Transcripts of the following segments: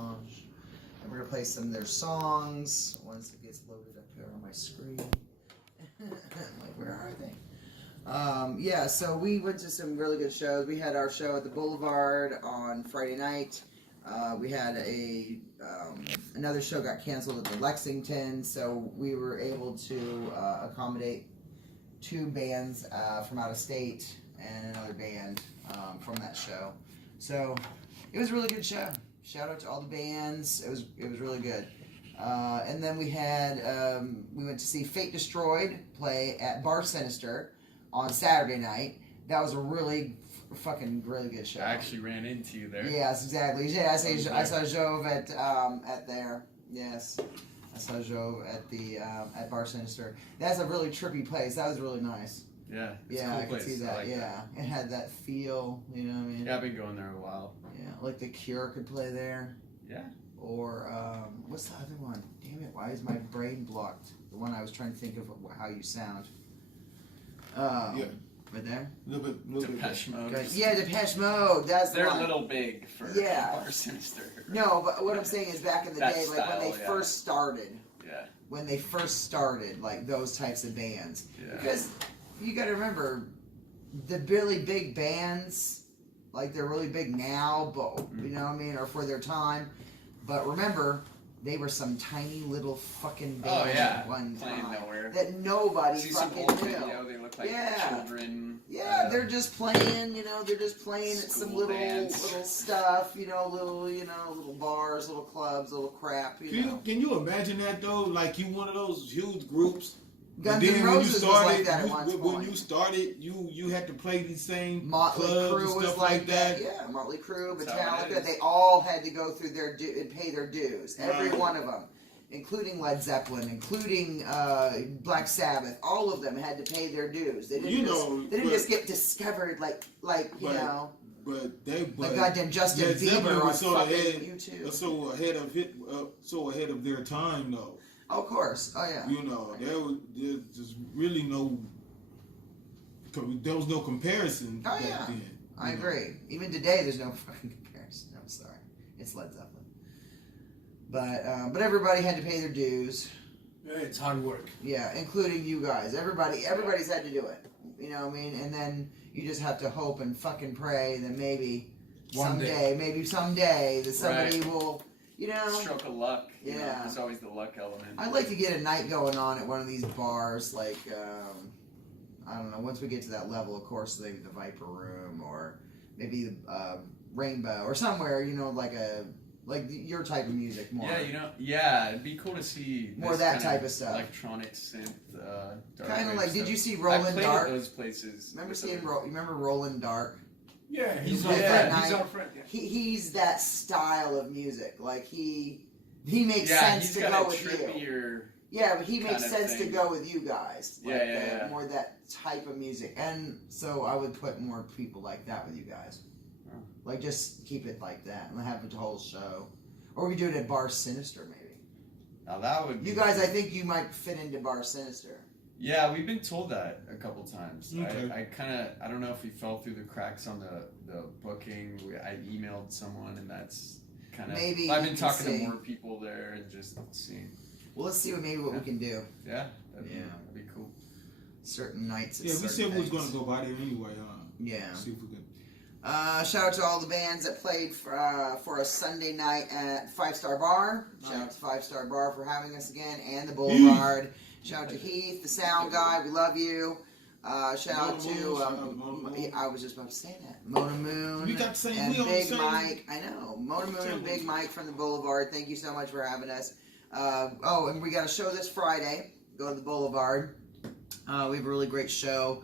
Mirage. And we're going to play some of their songs once it gets loaded up here on my screen. Like, where are they? Yeah, so we went to some really good shows. We had our show at the Boulevard on Friday night. We had another show got canceled at the Lexington, so we were able to accommodate 2 bands from out of state and another band from that show. So it was a really good show. Shout out to all the bands. It was really good. And then we went to see Fate Destroyed play at Bar Sinister on Saturday night. That was a really good show. I actually ran into you there. Yes, exactly. Yeah, I saw Jove at there. Yes, I saw Jove at Bar Sinister. That's a really trippy place. That was really nice. Yeah, yeah, a cool I place. could see that. Like yeah, that. It had that feel. You know what I mean? Yeah, I've been going there a while. Yeah, like The Cure could play there. Yeah. Or what's the other one? Damn it! Why is my brain blocked? The one I was trying to think of how you sound. Yeah. Right there? Depeche Mode. Good. Yeah, Depeche Mode. That's the They're one. a little big for Bar Sinister. No, but what I'm saying is back in the That day, like when they style, first started. Yeah. When they first started, like those types of bands. Yeah. Because you got to remember, the really big bands, like they're really big now, but you know what I mean, or for their time. But remember, they were some tiny little fucking band at one playing time nowhere. that nobody See some fucking old knew. video, they look like Yeah, children. they're just playing, they're just playing at some School little dance. stuff, little bars, little clubs, little crap, Can you imagine that though? Like you one of those huge groups. Guns and N' then Roses was like that at one when point. you started, you had to play these same Motley clubs Crue and was stuff like that. that. Yeah, Motley Crue, That's how it Metallica, is. they all had to go through and pay their dues. Every Right. one of them, including Led Zeppelin, including Black Sabbath. All of them had to pay their dues. They didn't just get discovered like But like goddamn Justin Led Zeppelin Bieber on was so fucking ahead, YouTube. so ahead of their time though. Of course, oh yeah. There's just really there was no comparison Oh back yeah, then. I agree. Even today, there's no fucking comparison. I'm sorry, it's Led Zeppelin. But everybody had to pay their dues. It's hard work. Yeah, including you guys. Everybody's had to do it. You know what I mean? And then you just have to hope and fucking pray that maybe someday that somebody will, Stroke of luck. Yeah. There's always the luck element. I'd like to get a night going on at one of these bars, like, I don't know, once we get to that level, of course, maybe the Viper Room or maybe the Rainbow or somewhere, like your type of music more. Yeah, it'd be cool to see More this that kind type of stuff. Electronic synth, Kind of like, did you see I Roland played Dark? at those places. Remember remember Roland Dark? Yeah, He's he's our our friend. friend. He's our friend. Yeah. He's that style of music. Like he makes Yeah, sense he's to got go a with you. trippier. Yeah, but he makes kind of sense to thing. go with you guys. Like Yeah. More that type of music. And so I would put more people like that with you guys. Oh. Like just keep it like that and have the whole show. Or we do it at Bar Sinister maybe. Now that would. You be guys, cool. I think you might fit into Bar Sinister. Yeah, we've been told that a couple times. Okay. I don't know if we fell through the cracks on the booking. I emailed someone, and that's kind of. Maybe I've you been can talking to see. more people there and just seeing. Well, let's see what we can do. Yeah, that'd Yeah. be cool. Certain nights. At Yeah, we certain said we was things. gonna go by there anyway. Yeah. See if we could. Shout out to all the bands that played for a Sunday night at Five Star Bar. Shout out to Five Star Bar for having us again, and the Boulevard. Shout out to Heath, the sound guy. We love you. Shout out to I was just about to say that Mona Moon. We got the same. And We on the Big same. Mike. I know Mona Moon and Big Mike from the Boulevard. Thank you so much for having us. And we got a show this Friday. Go to the Boulevard. We have a really great show.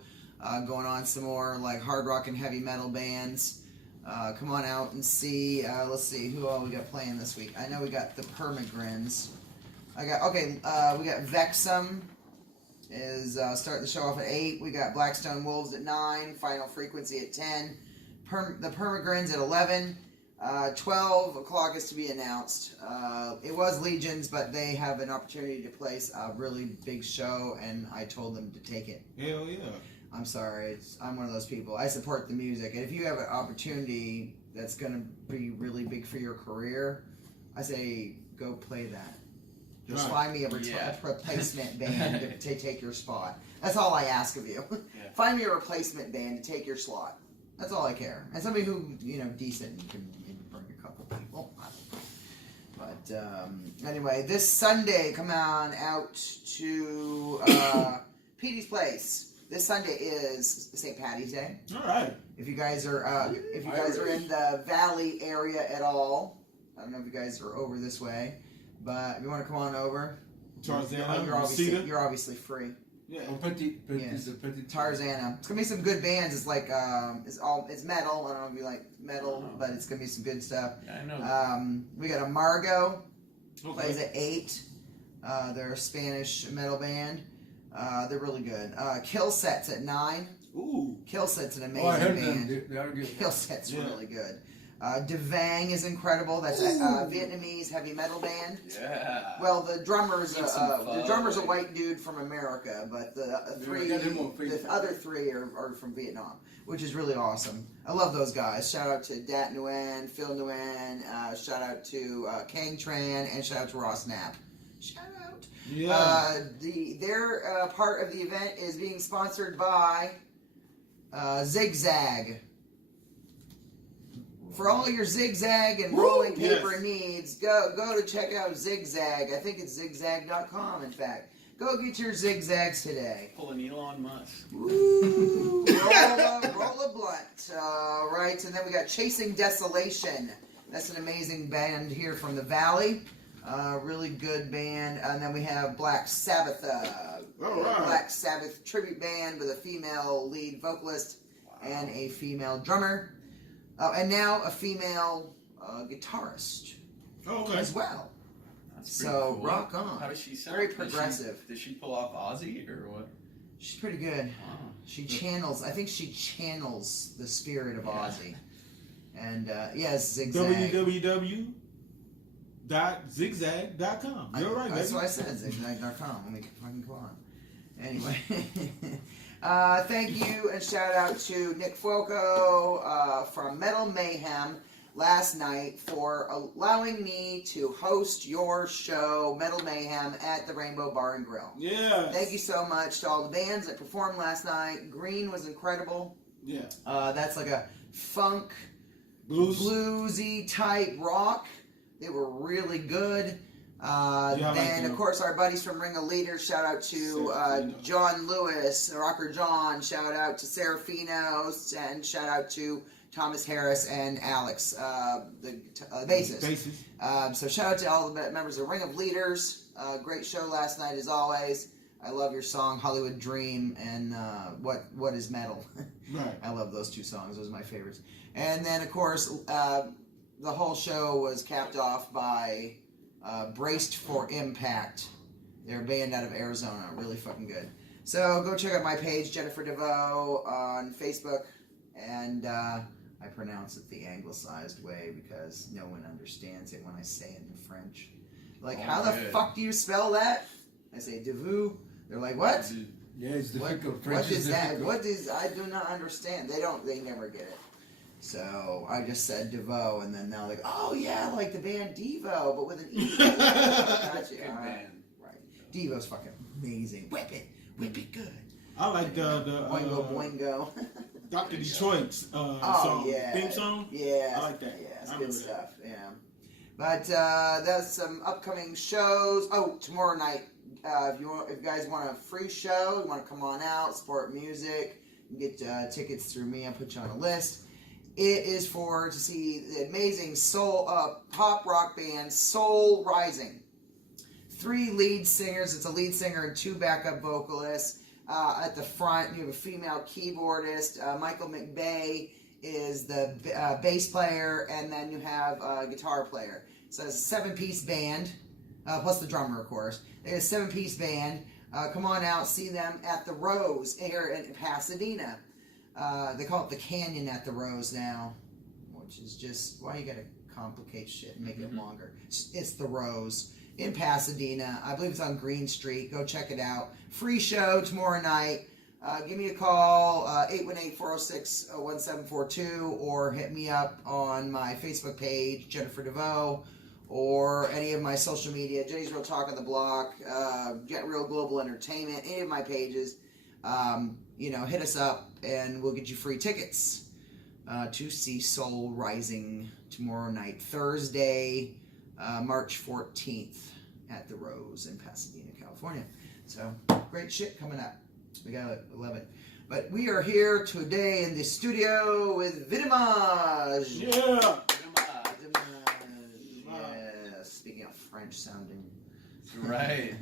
Going on some more like hard rock and heavy metal bands. Come on out and see. Let's see who all we got playing this week. I know we got the Permagrins. We got Vexum is starting the show off at 8. We got Blackstone Wolves at 9. Final Frequency at 10. The Permagrins at 11. 12 o'clock is to be announced. It was Legions, but they have an opportunity to place a really big show, and I told them to take it. Hell yeah. I'm sorry. I'm one of those people. I support the music, and if you have an opportunity that's going to be really big for your career, I say go play that. Just Right. find me a Yeah. replacement band to take your spot. That's all I ask of you. Yeah. Find me a replacement band to take your slot. That's all I care. And somebody who, decent, you can maybe bring a couple people. But anyway, this Sunday, come on out to Petey's Place. This Sunday is St. Patty's Day. All right. If you guys are in the Valley area at all, I don't know if you guys are over this way, but if you want to come on over, Tarzana, you're obviously free. Yeah. Is a petit Tarzana. It's gonna be some good bands. It's like it's metal. I don't know if you like metal, but it's gonna be some good stuff. Yeah, I know. We got a Margot plays Okay. at 8. They're a Spanish metal band. They're really good. Kill Set's at 9. Ooh. Kill Set's an Oh, I amazing heard band. them. They are good. Kill Set's Yeah. really good. Devang is incredible. That's a Vietnamese heavy metal band. Yeah. Well, the drummer's Eat some a pho. white dude from America, but the got him on Facebook. the other 3 are from Vietnam, which is really awesome. I love those guys. Shout out to Dat Nguyen, Phil Nguyen. Shout out to Kang Tran, and shout out to Ross Knapp. Shout out. Yeah. Their part of the event is being sponsored by Zigzag. For all your zigzag and rolling paper yes. needs, go to check out Zigzag. I think it's zigzag.com, in fact. Go get your zigzags today. Pull an Elon Musk. Woo! roll a blunt. Right, and then we got Chasing Desolation. That's an amazing band here from the Valley. Really good band. And then we have Black Sabbath. All right. Black Sabbath tribute band with a female lead vocalist and a female drummer. And now a female guitarist Okay. as well. That's pretty So, cool. rock on. How does she sound? Very progressive. Did she pull off Ozzy or what? She's pretty good. Oh. She channels the spirit of Yeah. Ozzy. And yes, Zigzag. www.zigzag.com. You're right, That's baby. what I said, zigzag.com. Let me fucking go on. Anyway. Thank you and shout out to Nick Fuoco from Metal Mayhem last night for allowing me to host your show, Metal Mayhem, at the Rainbow Bar and Grill. Yeah. Thank you so much to all the bands that performed last night. Green was incredible. Yeah. That's like a funk, Blues. bluesy type rock. They were really good. I like Then, them. of course, our buddies from Ring of Leaders. Shout out to Serafino. John Lewis, Rocker John. Shout out to Serafino, and shout out to Thomas Harris and Alex, the bassist. Bases. So shout out to all the members of Ring of Leaders. Great show last night as always. I love your song Hollywood Dream and What Is Metal. Right. I love those 2 songs. Those are my favorites. And then of course the whole show was capped off by Braced for Impact. They're a band out of Arizona. Really fucking good. So go check out my page, Jennifer DeVoe, on Facebook. And I pronounce it the anglicized way because no one understands it when I say it in French. Like, Oh, how the good. fuck do you spell that? I say DeVoe. They're like, what? Yeah, it's difficult. What French is that? difficult. What is? I do not understand. They never get it. So I just said DeVoe, and then now like, oh yeah, like the band Devo, but with an E. Gotcha. Good All right. band. Right. Devo's fucking amazing. Whip it good. I like the Boingo Boingo. Dr. Detroit's Oh song. yeah. Theme song. Yeah. I like that. Yeah, it's I good remember stuff. Yeah. But that's some upcoming shows. Oh, tomorrow night. If you guys want a free show, you want to come on out, support music, you can get tickets through me. I'll put you on a list. It is to see the amazing soul pop rock band Soul Rising. 3 lead singers. It's a lead singer and 2 backup vocalists. At the front, you have a female keyboardist. Michael McBay is the bass player, and then you have a guitar player. So it's a 7-piece band, plus the drummer, of course. It's a 7-piece band. Come on out, see them at the Rose here in Pasadena. They call it the Canyon at the Rose now, which is just, why you gotta complicate shit and make it longer. It's the Rose in Pasadena. I believe it's on Green Street. Go check it out. Free show tomorrow night. Give me a call, 818-406-1742, or hit me up on my Facebook page, Jennifer DeVoe, or any of my social media, Jenny's Real Talk on the Block, Get Real Global Entertainment, any of my pages, hit us up and we'll get you free tickets to see Soul Rising tomorrow night, Thursday, March 14th at the Rose in Pasadena, California. So, great shit coming up. We gotta love it. But we are here today in the studio with Vidimage. Yeah. Yes, speaking of French sounding. Right.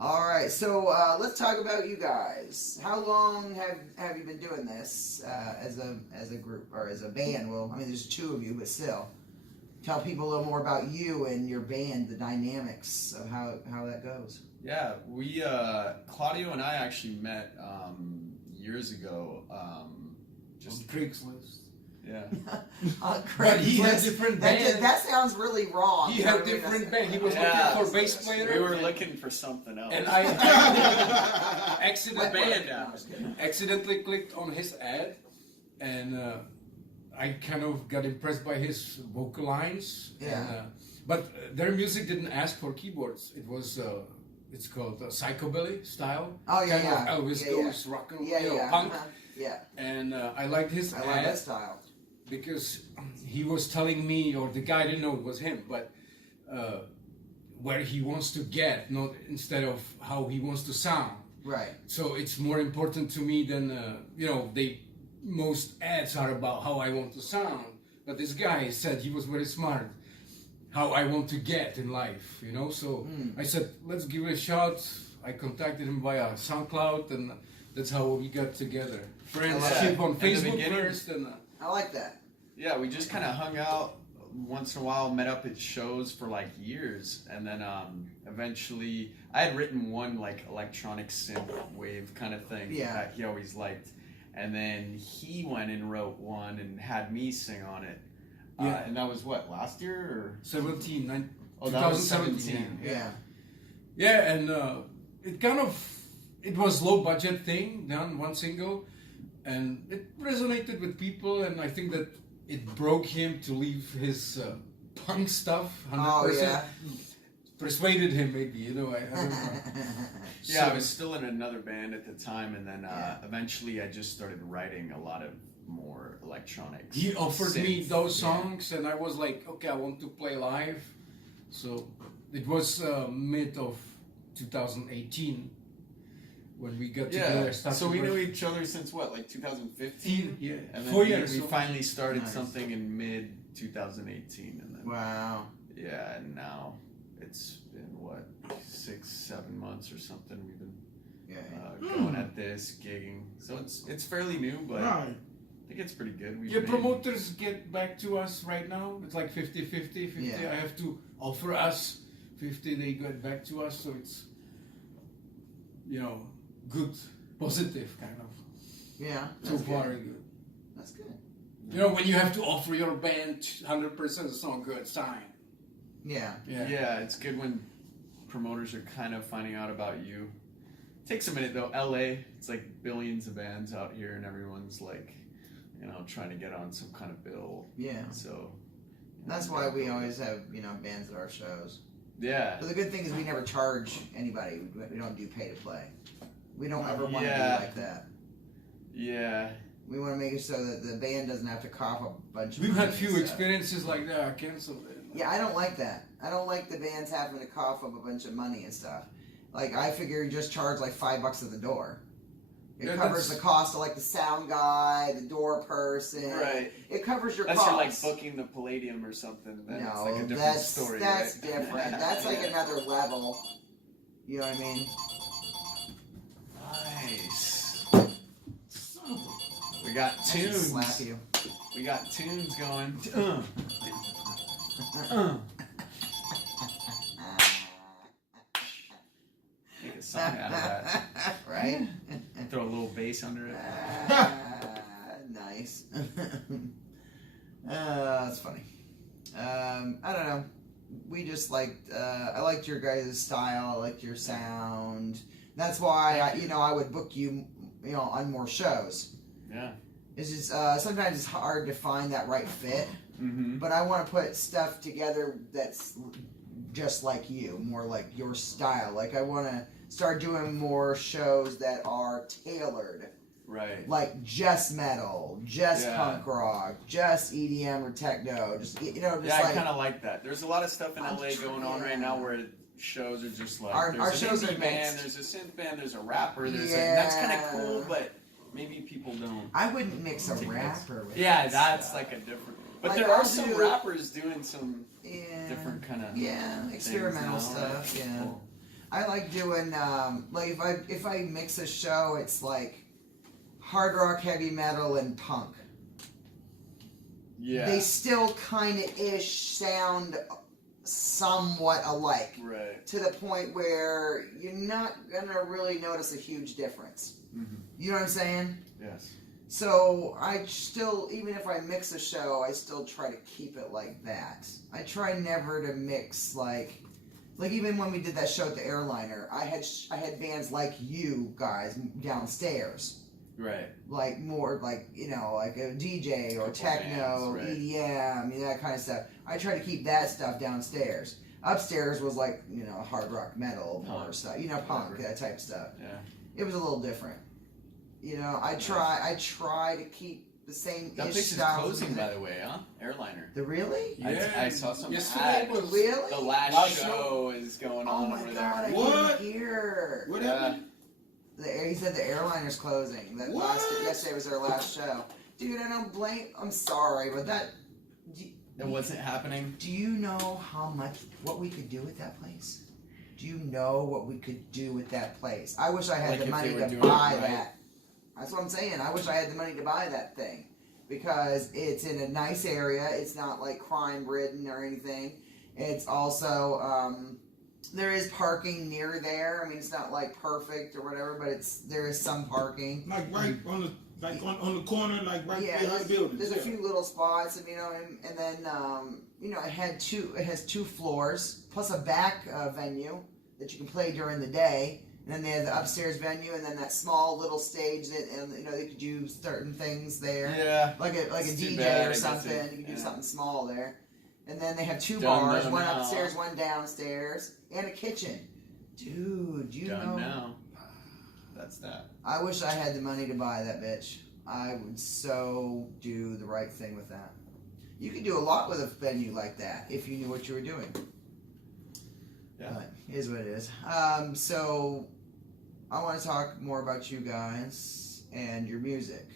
All right, so let's talk about you guys. How long have you been doing this as a group or as a band? Well, I mean, there's two of you, but still, tell people a little more about you and your band, the dynamics of how that goes. Yeah, we Claudio and I actually met years ago. Just Craigslist. Yeah. But he had different bands. That sounds really wrong. He had different band. He was Yeah. looking for bass player. We were looking for something else. And I exited the Wait, band. no, I'm just kidding. Accidentally clicked on his ad, and I kind of got impressed by his vocal lines. Yeah. And, but their music didn't ask for keyboards. It was it's called psychobilly style. Oh yeah, kind yeah. of Elvis yeah, goes rock and yeah, yeah, punk. uh-huh. Yeah. And I liked his I love ad that style. because he was telling me, or the guy, I didn't know it was him, but where he wants to get, not instead of how he wants to sound. Right. So it's more important to me than most ads are about how I want to sound. But this guy said, he was very smart, how I want to get in life, So I said, let's give it a shot. I contacted him via SoundCloud, and that's how we got together. Friendship on In the Facebook beginning- first, and I like that. Yeah, we just kind of hung out once in a while, met up at shows for like years, and then eventually I had written one like electronic synth wave kind of thing that he always liked, and then he went and wrote one and had me sing on it. Yeah. And that was what, last year or 17, oh, that was 2017. Yeah. Yeah, and it was low budget thing, done one single, and it resonated with people, and I think that it broke him to leave his punk stuff 100%. Oh yeah. Persuaded him maybe, I don't know. Yeah, I So- was still in another band at the time, and then eventually I just started writing a lot of more electronic. He offered me synth. those songs, and I was like, okay, I want to play live. So it was mid of 2018 when we got together. Yeah, started so we knew working. each other since what, like 2015? Yeah, And then 4 we years. so- finally started Nice. something in mid 2018, and then Wow. yeah, and now it's been what, 6-7 months or something. We've been Yeah. going at this, gigging, so it's fairly new, but Right. I think it's pretty good. We've Yeah, made- promoters get back to us right now. It's like 50-50. Yeah. I have to offer us 50, they get back to us. So it's, good, positive kind of. Yeah. So That's far, good. good. That's good. When you have to offer your band 100%, it's not good sign. Yeah. Yeah, it's good when promoters are kind of finding out about you. Takes a minute though. LA, it's like billions of bands out here, and everyone's like, trying to get on some kind of bill. Yeah. So That's why we always have, bands at our shows. yeah. But the good thing is we never charge anybody. We don't do pay to play. We don't ever want to Yeah. be like that. Yeah. We want to make it so that the band doesn't have to cough a bunch of We've money had few and stuff. experiences like that. I canceled it. Yeah, I don't like that. I don't like the bands having to cough up a bunch of money and stuff. Like, I figure you just charge like $5 at the door. It Yeah, covers that's- the cost of like the sound guy, the door person. Right. It covers your That's costs. your like booking the Palladium or something. Then No, it's like a different that's story. that's right? different. That's like Yeah. another level. You know what I mean? Nice. We got I should tunes. slap you. We got tunes going. Make a song out of that. Right? Throw a little bass under it. Nice. That's funny. I don't know. We just liked. I liked your guys' style. I liked your sound. That's why I would book you, on more shows. Yeah. It's just sometimes it's hard to find that right fit. Mm-hmm. but I want to put stuff together that's just like you, more like your style. Like I want to start doing more shows that are tailored, Right. like just metal, just Yeah. punk rock, just EDM or techno, just just Yeah, I like kind of like that. There's a lot of stuff in I'm LA going on right now where shows are just like Our there's shows an are indie band, mixed. there's a synth band, there's a rapper, there's like, that's kind of Yeah. cool, but maybe people don't. I wouldn't mix a Take this. rapper with Yeah, this that's stuff. like a different. But Like, there are I'll some do- rappers doing some yeah. different kind of Experimental stuff. Yeah, I like doing like if I mix a show, it's like hard rock, heavy metal, and punk. Yeah. They still kind of ish sound somewhat alike, Right. to the point where you're not gonna really notice a huge difference. Mm-hmm. You know what I'm saying? Yes. So I still, even if I mix a show, I still try to keep it like that. I try never to mix like even when we did that show at the Airliner, I had bands like you guys downstairs, Right. like more like like a DJ or Couple techno, bands, right. EDM, that kind of stuff. I try to keep that stuff downstairs. Upstairs was like hard rock, metal, Punk. more stuff, punk, Whatever. that type of stuff. Yeah. It was a little different. I try to keep the same That ish place is style. closing, by the way, huh? Airliner. The really? I saw some Yesterday ad. was Really? The last Last show is going Oh on my over god, I there. What? didn't hear. What Yeah. happened? He said the airliner's closing. That What? yesterday was their last show. Dude, I don't blame. I'm sorry, but It wasn't happening. do you know what we could do with that place? Do you know what we could do with that place? I wish I had Like the if money they were to doing buy it right. that. That's what I'm saying. I wish I had the money to buy that thing because it's in a nice area. It's not like crime ridden or anything. It's also there is parking near there. I mean, it's not like perfect or whatever, but there is some parking. Like right on the on the corner, like right Yeah, behind the building. there's a few little spots, and and then it has 2 floors plus a back venue that you can play during the day, and then they have the upstairs venue, and then that small little stage that they could do certain things there, Yeah. like a It's too DJ bad, I or guess something. it- You can do yeah. something small there, and then they have 2 Done bars, now. one upstairs, one downstairs, and a kitchen. Dude, you Done know, now. That's that. I wish I had the money to buy that bitch. I would so do the right thing with that. You could do a lot with a venue like that if you knew what you were doing. Yeah. But it is what it is. So I want to talk more about you guys and your music.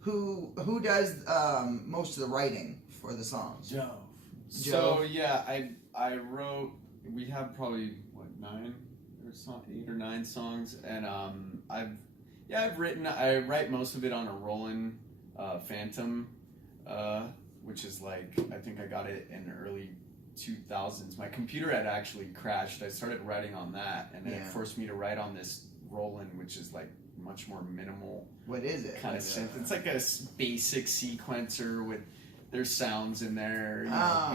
Who does most of the writing for the songs? Joe. So yeah, I wrote. We have probably 8 or 9 songs, and I've written. I write most of it on a Roland Phantom, which is like I think I got it in the early 2000s. My computer had actually crashed. I started writing on that, and then it forced me to write on this Roland, which is like much more minimal What is it? kind of synth. It's like a basic sequencer with there's sounds in there,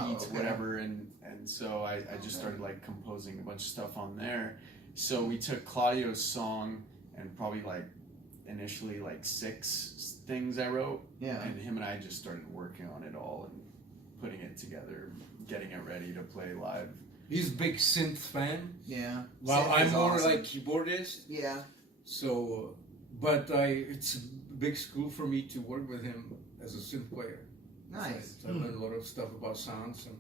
beats, okay. whatever, and so I just started like composing a bunch of stuff on there. So we took Claudio's song and probably like initially like 6 things I wrote, Yeah. and him and I just started working on it all and putting it together, getting it ready to play live. He's a big synth fan. Yeah. Well, Synth I'm is more awesome. like keyboardist. Yeah. So, but it's a big school for me to work with him as a synth player. Nice. So I learned a lot of stuff about sounds. And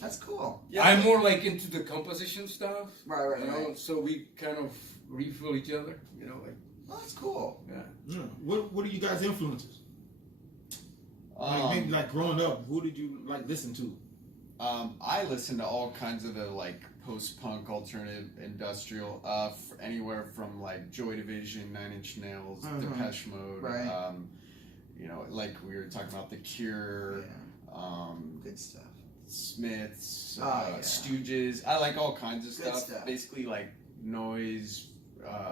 That's cool. Yeah. I'm more like into the composition stuff. Right. You know, so we kind of refill each other. You know, like Well, that's cool. yeah. Yeah. What are you guys' influences? Like maybe like growing up, who did you like listen to? I listen to all kinds of the like post-punk, alternative, industrial, anywhere from like Joy Division, 9 Inch Nails, Depeche Mode, Right. Like we were talking about The Cure, Good stuff. Smiths, yeah. Stooges. I like all kinds of Good stuff. stuff. Basically like noise,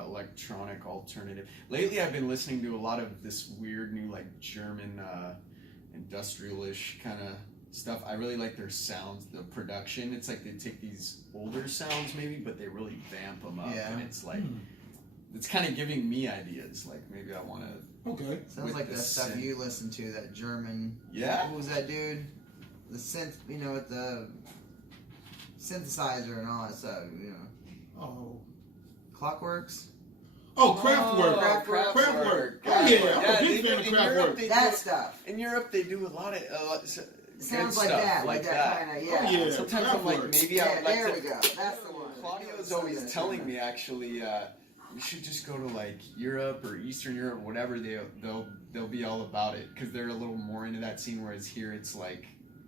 electronic, alternative. Lately I've been listening to a lot of this weird new like German industrial-ish kind of stuff. I really like their sounds, the production. It's like they take these older sounds maybe, but they really vamp them up, Yeah. and it's like it's kind of giving me ideas. Like maybe I want to. Okay. Sounds With like the the stuff synth. you listen to, that German. Yeah. Who was that dude? synth, you know, with the synthesizer and all that stuff, you know. Oh. Clockworks. Oh, Kraftwerk. Kraftwerk. Oh yeah, I'm a they big do- fan of in Europe, Kraftwerk. they That do- stuff. In Europe, they do a lot of It sounds good like stuff that, like that kind of, yeah. Oh, yeah. Sometimes I'm like, Kraftwerk. maybe I Yeah, would like there to. we go. That's the one. Claudio's always telling me actually, we should just go to like Europe or Eastern Europe, whatever. They'll be all about it because they're a little more into that scene. Whereas here, it's like,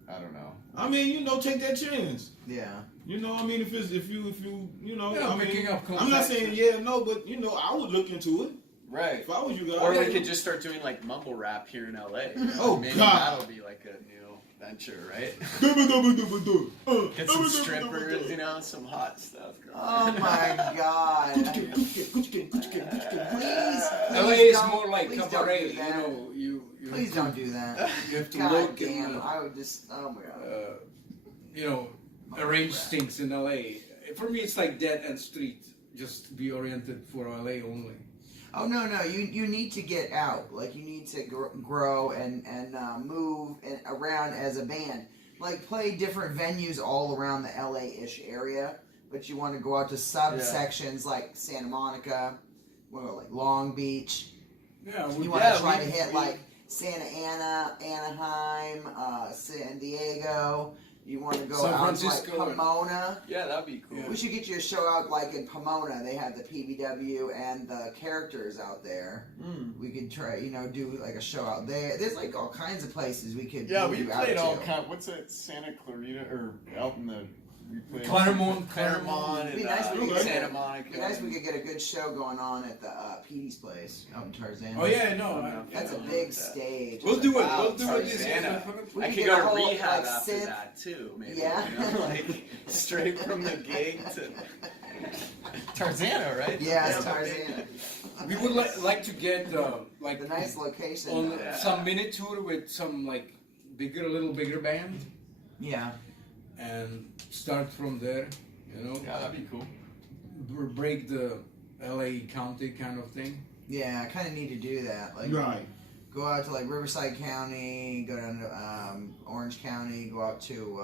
I don't know. I mean, you know, take that chance. Yeah. You know, I mean, if you, you know, Yeah, I mean, picking up I'm not contacts. saying yeah, no, but you know, I would look into it Right. if I was you guys. Or we could just start doing like mumble rap here in LA. You know? Oh, Maybe God. that'll be like a new venture, right? Get Get some strippers, you know, some hot stuff. Oh my god. Please. LA please is don't- more like please don't cabaret. do You that. know, you Please have don't to, do that. you have to God look damn, and I would just, oh my god. you know, arrange things in LA. For me, it's like dead end street. Just be oriented for LA only. Oh no, you need to get out. Like you need to grow and move around as a band. Like play different venues all around the LA-ish area, but you want to go out to subsections like Santa Monica, or like Long Beach. Yeah, You want to try to hit like Santa Ana, Anaheim, San Diego. You want to go San out to like Francisco and- Pomona. Yeah, that'd be cool. We should get you a show out like in Pomona. They have the PBW and the characters out there. Mm. We could try, you know, do like a show out there. There's like all kinds of places we could. Yeah, move we you out played all to. kind. What's it? Santa Clarita or out in the. We played Claremont. Claremont, It'd be and nice if we could Santa get- Monica. It'd be nice if we could get a good show going on at the Petey's place out in Tarzana. Oh yeah, no. That's a big stage. We'll do it. Wow, We'll do it. This Tarzana. We I could could get go a to whole, rehab like, after synth- that too. Maybe. Yeah. You know, like straight from the gig to Tarzana, right? Yeah, it's Yeah, Tarzana. We would like to get like The nice location. on though. Yeah. some mini tour with some like little bigger band, Yeah. and start from there. You know, Yeah, that'd be cool. break the LA County kind of thing. Yeah, I kind of need to do that. Like, Right. go out to like Riverside County, go down to Orange County, go out to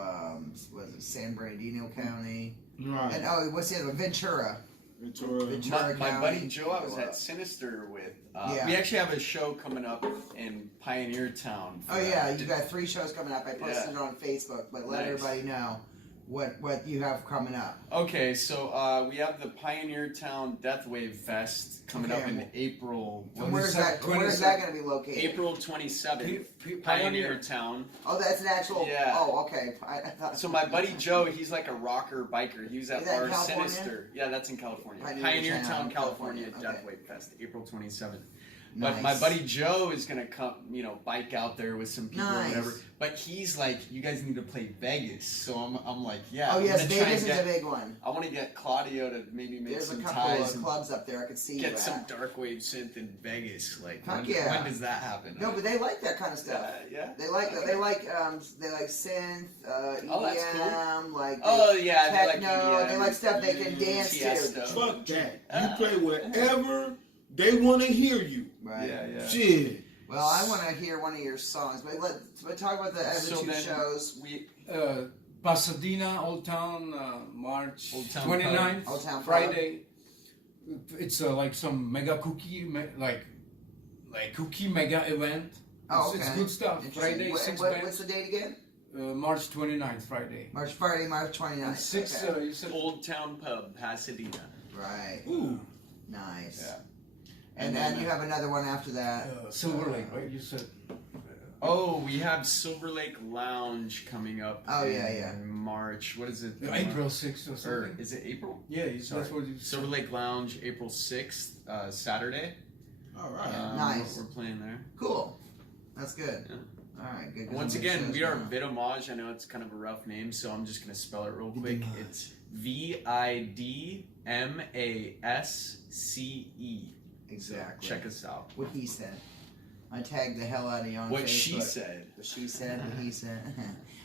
what is it, San Bernardino County, Right. and oh, what's the other one? Ventura. Ventura. Ventura. My County. buddy Joe, I was Go up. at Sinister with. Yeah. We actually have a show coming up in Pioneer Town. for Oh yeah, that. you got 3 shows coming up. I posted it on Facebook, but let Nice. everybody know what you have coming up. Okay, so we have the Pioneer Town Deathwave Fest coming up in Okay. April. And where's that going to be located? April 27th. Pioneer. Pioneer Town. Oh, that's an actual. Yeah. Oh, okay. I thought, So my buddy Joe, he's like a rocker biker. He was at Is that in our California? Sinister. Yeah, that's in California. Pioneer Pioneer Town, Town, California, California. Okay. Deathwave Fest, April 27th. nice. But my buddy Joe is gonna come, bike out there with some people Nice. or whatever. But he's like, you guys need to play Vegas. So I'm like, yeah. Oh I'm yes, gonna try Vegas and is a get- big one. I want to get Claudio to maybe make There's a some couple ties of and clubs up there I could see you get some at. dark wave synth in Vegas. Like, Fuck when, yeah. when does that happen? No, but they like that kind of stuff. Yeah. They like Okay. they like synth, EDM, Oh, that's cool. like Oh yeah, they like techno. EDM, They like stuff they can dance Tiesto. to. Fuck that. You play wherever they want to hear you. Right. Yeah. Shit. Well, I want to hear one of your songs, but let's talk about the other So 2 then shows. we Pasadena, Old Town, March Old Town 29th, Old Town Pub. Friday. It's like some mega cookie, like cookie mega event. Oh, It's okay. good stuff. Interesting. Friday, 6 what's bands. the date again? March 29th, Friday. March 29th. And 6, Okay. you said. Old Town Pub, Pasadena. Right. Ooh. Nice. Yeah. And then you have another one after that. Silver Lake, right? You said. Oh, we have Silver Lake Lounge coming up. Oh, in yeah. March. What is it? April 6th or Or something. is it April? Yeah, Sorry. that's what you said. Silver Lake Lounge, April 6th, Saturday. All right. Nice. We're playing there. Cool. That's good. Yeah. All right, good. Once Good again, shows we are going on. Vidamage. I know it's kind of a rough name, so I'm just going to spell it real quick. It's VIDMASCE. Exactly. Check us out. What he said. I tagged the hell out of you on What Facebook. she said. What she said, what he said.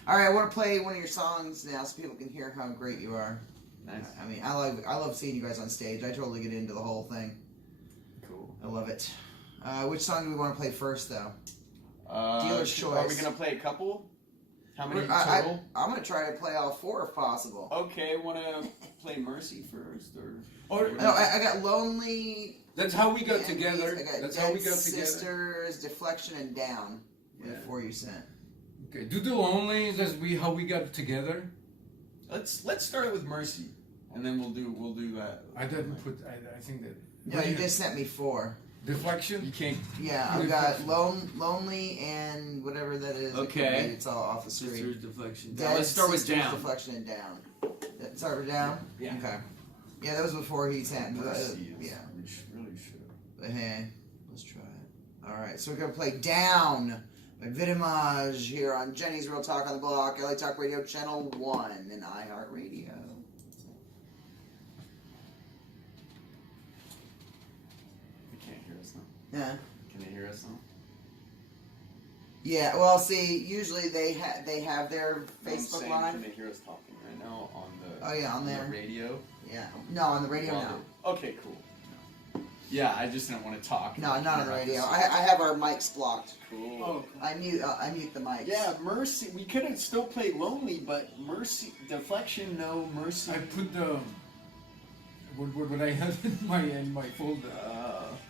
All right, I want to play one of your songs now so people can hear how great you are. Nice. I mean, I love seeing you guys on stage. I totally get into the whole thing. Cool. I love it. Which song do we want to play first, though? Dealer's Dealer's Are we choice. going to play a couple? How many I, total? I'm gonna try to play all 4 if possible. Okay, want to play Mercy first, or? No, I got Lonely. That's how we got and together. I got That's Dead how we got together. Sisters, Deflection, and Down. Yeah. The 4 you sent. Okay, do the Lonely. That's how we got together. Let's start it with Mercy, and then we'll do that. I didn't put. I think that. No, you just sent me 4. Deflection. You can't. Yeah, I've got Lonely and whatever that is. Okay. It could be, it's all off the screen. Sisters Deflection. Dead Let's start with Sisters, Down. Deflection, and Down. Start with Down? Yeah. Okay. Yeah, that was before he sent. Mercy is- Yeah. we really should. But hey, let's try it. Alright, so we're going to play Down by Vitamage here on Jenny's Real Talk on the Block, LA Talk Radio Channel 1 and iHeartRadio. They can't hear us now. Yeah. Can they hear us now? Yeah, well, see, usually they have their I'm Facebook saying, Live. Can they hear us talking right now on the? Oh, yeah, on the there. radio. Yeah. No, on the radio, While no. they're- Okay, cool. Yeah, I just didn't want to talk. No, not on the about radio. this. I have our mics blocked. Cool. Oh, I mute the mics. yeah, Mercy. We could have still played Lonely, but Mercy, Deflection, no, Mercy. I put the. What I have in my folder.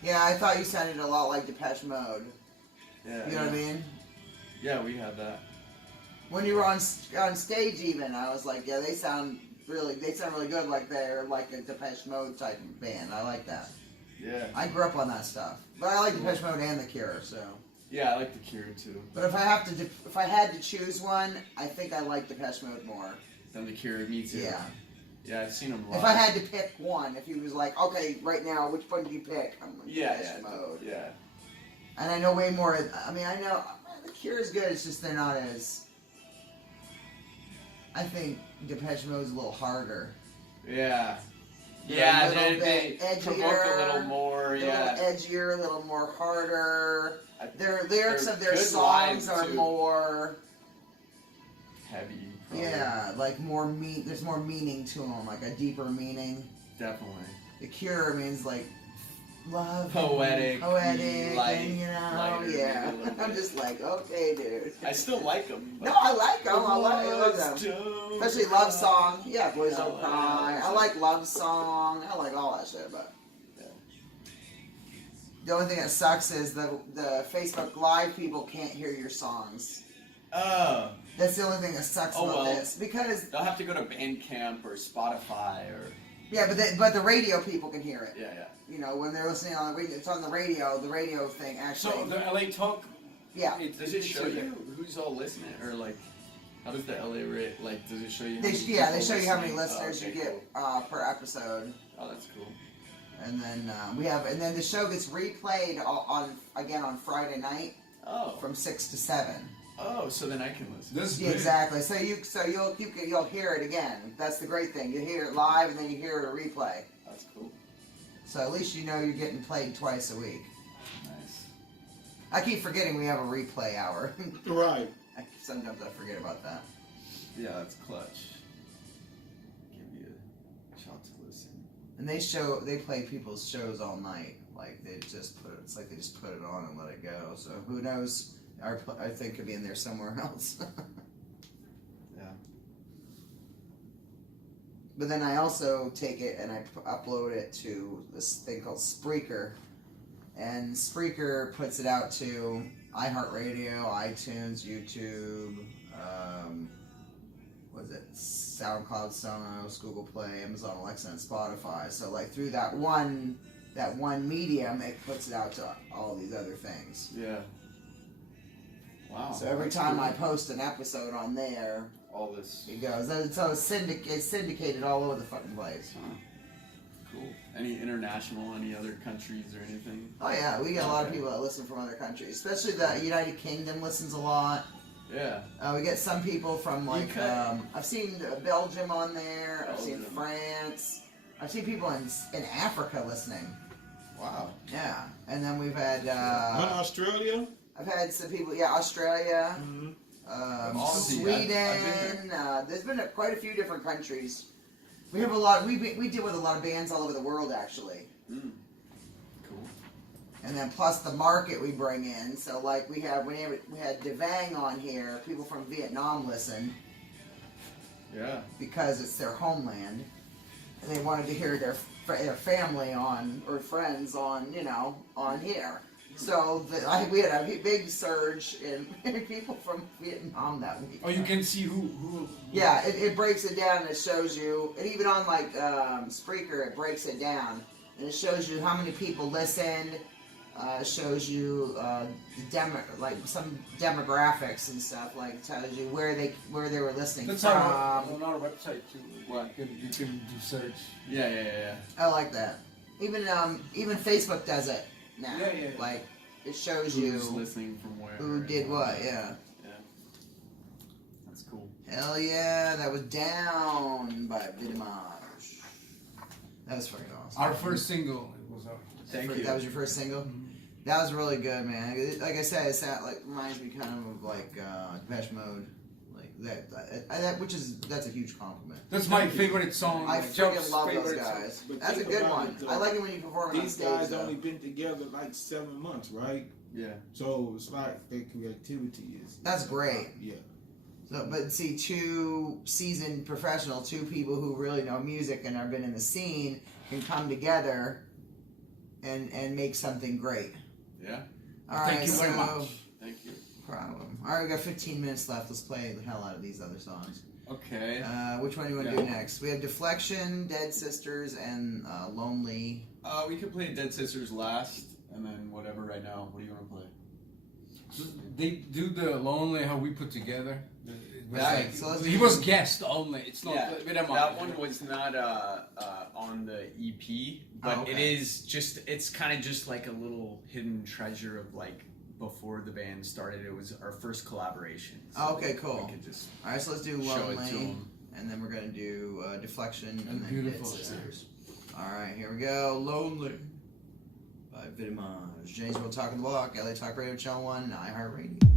Yeah, I thought you sounded a lot like Depeche Mode. Yeah. You know what I mean? Yeah, we had that. When you were on stage, even I was like, yeah, they sound really good, like they're like a Depeche Mode type of band. I like that. Yeah. I grew up on that stuff, but I like Depeche Mode and The Cure. So, Yeah, I like The Cure too. but if I had to choose one, I think I like Depeche Mode more. Then The Cure, me too. Yeah. Yeah, I've seen them live. If I had to pick one, if he was like, okay, right now, which one do you pick? I'm like, Yeah, Depeche Mode. yeah. And I know way more. I mean, I know The Cure is good. It's just they're not as. I think Depeche Mode's a little harder. Yeah. They're Yeah, a little they bit provoke a little edgier, more, A yeah. little edgier, a little more harder. I- Their lyrics they're of their good songs live, are too. more. Heavy. Probably. Yeah, like more there's more meaning to them, like a deeper meaning. Definitely. The Cure means like love, Poetic, light, and you know, lighter, yeah. maybe a little I'm bit. just like, okay, dude. I still like them. No, I like them. I love them. Especially Love Song. Yeah, Boys Don't Yeah, Cry. yeah. I like Love Song. I like all that shit, but Yeah. the only thing that sucks is the Facebook Live people can't hear your songs. Oh. That's the only thing that sucks Oh, about well. this. Because, They'll have to go to Bandcamp or Spotify or yeah, but the radio people can hear it. yeah. You know, when they're listening on the radio, it's on the radio thing actually. So the LA Talk. yeah. Does it show you who's all listening, or like how does the LA rate like? Does it show you? How They, many yeah, they people show you how many listening? listeners Oh, you okay, get cool. per episode. Oh, that's cool. And then and then the show gets replayed on Friday night Oh, from 6 to 7. oh, so then I can listen. That's Yeah, good. exactly. So you'll hear it again. That's the great thing. You hear it live and then you hear it a replay. That's cool. So at least you know you're getting played twice a week. Nice. I keep forgetting we have a replay hour. Right. Sometimes I forget about that. Yeah, that's clutch. Give you a shot to listen. And they play people's shows all night. Like it's like they just put it on and let it go. So who knows? I think could be in there somewhere else. Yeah. But then I also take it and I upload it to this thing called Spreaker. And Spreaker puts it out to iHeartRadio, iTunes, YouTube, SoundCloud, Sonos, Google Play, Amazon Alexa, and Spotify. So like through that one medium, it puts it out to all these other things. Yeah. Wow. So every that's time cool. I post an episode on there, all this. it goes. So it's syndicated all over the fucking place. Huh. Cool. Any international, any other countries or anything? Oh yeah, we get a lot of people that listen from other countries, especially the United Kingdom listens a lot. Yeah. We get some people from like UK. I've seen Belgium on there. I've seen Belgium. France. I've seen people in Africa listening. Wow. Yeah, and then we've had On Australia? I've had some people. Yeah, Australia, Mm-hmm. Aussie, Sweden. There's been quite a few different countries. We have a lot. We deal with a lot of bands all over the world actually. Mm. Cool. and then plus the market we bring in. So like we had Devang on here. People from Vietnam listen Yeah. because it's their homeland, and they wanted to hear their family on or friends on on here. So we had a big surge in people from Vietnam that week. Oh, you can see who. Yeah, it breaks it down and it shows you, and even on like Spreaker, it breaks it down and it shows you how many people listened. It shows you like some demographics and stuff. Like tells you where they were listening That's from. on our website too. What? You can do search. Yeah. I like that. Even Facebook does it now. Yeah. Like it shows Who's you listening from where? who did what. Yeah. Yeah. That's cool. Hell yeah, that was Down by Vidimage. That was fucking awesome. Our first single. It was our. Thank you. That was your first single? That was really good, man. Like I said, reminds me kind of like Depeche Mode. Like that's a huge compliment. That's my favorite song. I like, freaking Job's love those favorite guys. song. But That's a think good about one. it, though. I like it when you perform on These stage. guys though. only been together like 7 months, right? Yeah. So it's like their creativity is. That's great. Yeah. So, but see, two seasoned professional, two people who really know music and have been in the scene can come together and make something great. Yeah. All right, Thank you very so- much. Thank you. Problem. All right, we got 15 minutes left. Let's play the hell out of these other songs. Okay. Which one do you want to do next? We have Deflection, Dead Sisters, and Lonely. We could play Dead Sisters last, and then whatever right now. What do you want to play? They do the Lonely how we put together. It was That- like- so let's he do- was guest only. It's not Yeah, Vidimage. that one was not on the EP, but Oh, okay. it is just, it's kind of just like a little hidden treasure of like before the band started. It was our first collaboration. Oh, okay, cool. We could just All right, so let's do show it to Lonely, them. and then we're gonna do Deflection, and And then Beautiful, Dead yeah. Sisters. All right, here we go. Lonely by Vidimage. James Will Talk the Walk, LA Talk Radio Channel 1, iHeartRadio.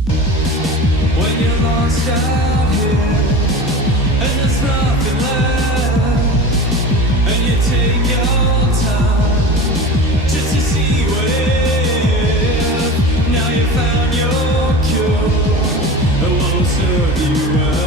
When you're lost out here and there's nothing left, and you take your time just to see what if. Now you found your cure, it won't serve you well.